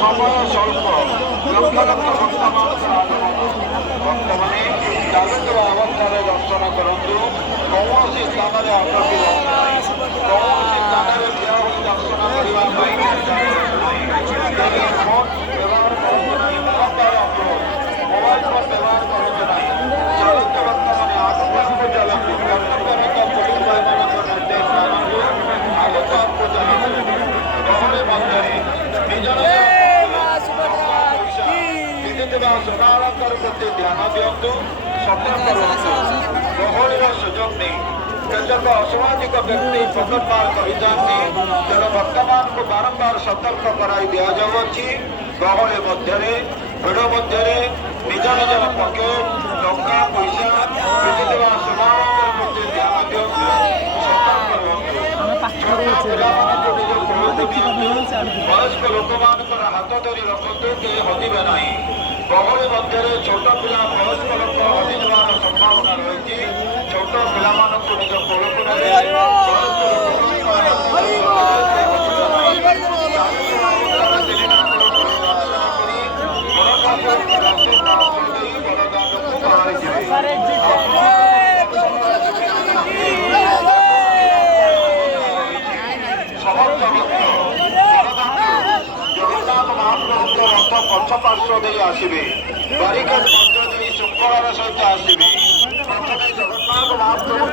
समय स्वल्प लक्ष लक्ष बर्तमाने जागृत अवस्था दर्शन करूँ कौन स्थान में अटकी कौन स्थान में ठिया हो दर्शन करने फोन व्यवहार मोबाइल फोन व्यवहार करें चालक बर्तमान आगे को चलती पुलिस आगे आपको सरकार प्रति ध्यान दिंतु सतर्क रुहतु गहलीर सुजोग नहीं केतक असामाजिक व्यक्ति पकड़मार कर तेणु वर्तमान को बारंबार सतर्क कराई दि जाऊँगी गहली मध्य भिड़ मध्य निज निजर पकेट टंका पैसा पिंधुवा सुनार प्रति ध्यान दिंतु सतर्क वयस्क लोक हाथ धरी रखते कि हजिबे ना गहली मध्य छोट पिला वयस्क लोक हजिजार संभावना रही छोट पिला निज कोलक पक्ष पार्श्व आसवे बारिकेड मध्य श्रृंखलार सहित आसवे प्रथम जगन्नाथ महाप्रभु